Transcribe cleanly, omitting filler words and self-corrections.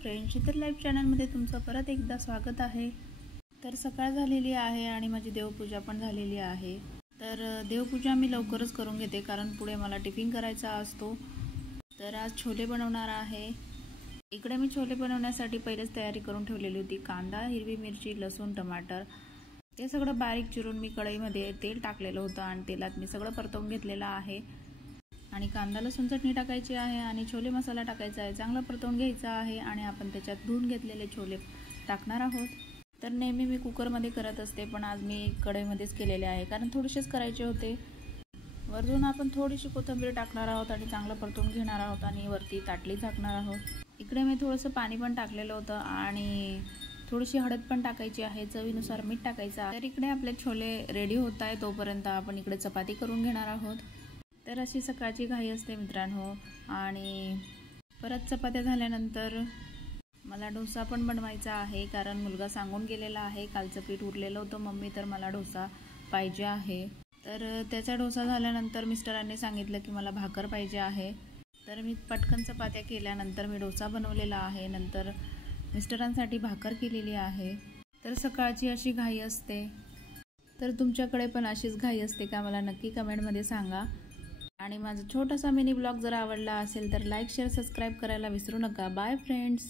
Friends, Sheetal life चॅनलमध्ये तुमचं परत एकदा स्वागत आहे। तर सकाळ झालेली आहे आणि माझी देवपूजा पण झालेली आहे। तर देवपूजा मी लवकरच करून घेते कारण पुढे मला टिफिन करायचा असतो। तर आज छोले बनवणार आहे। इकडे मी छोले बनवण्यासाठी पहिलेच तयारी करून ठेवलेली होती। कांदा, हिरवी मिरची, लसूण, टमाटर ते सगळं बारीक चिरून मी कढईमध्ये तेल टाकलेलं होतं आणि तेलात मी सगळं परतवून घेतलेलं आहे। आणि कांदा लसूण चटणी टाकायची आहे आणि छोले मसाला टाकायचा आहे। चांगलं परतवून घ्यायचा आहे आणि आपण त्याच्यात धुवून घेतलेले छोले टाकणार आहोत। तर नेहमी मी कुकरमध्ये करत असते, पण आज मी कढईमध्येच केलेले आहे कारण थोडेसेच करायचे होते। वरून आपण थोडीशी कोथिंबीर टाकणार आहोत आणि चांगलं परतवून घेणार आहोत आणि वरती ताटली झाकणार आहोत। इकडे मी थोडंसं पाणी पण टाकलेलं होतं आणि थोडीशी हळद पण टाकायची आहे, चवीनुसार मीठ टाकायचं आहे। तर इकडे आपले छोले रेडी होत आहे, तोपर्यंत आपण इकडे चपाती करून घेणार आहोत। तर अशी सकाळची घाई असते मित्रांनो। आणि परत चपात्या झाल्यानंतर मला डोसा पण बनवायचा आहे कारण मुलगा सांगून गेलेला आहे कालचं पीठ उरलेलं होतं मम्मी, तर मला डोसा पाहिजे आहे। तर त्याचा डोसा झाल्यानंतर मिस्टरांनी सांगितलं की मला भाकर पाहिजे आहे। तर मी पटकन चपात्या केल्यानंतर मी डोसा बनवलेला आहे, नंतर मिस्टरांसाठी भाकर केलेली आहे। तर सकाळची अशी घाई असते। तर तुमच्याकडे पण अशीच घाई असते का, मला नक्की कमेंटमध्ये सांगा। आणि माझा छोटासा मिनी ब्लॉग जर आवडला असेल तर लाईक, शेअर, सबस्क्राईब करायला विसरू नका। Bye friends.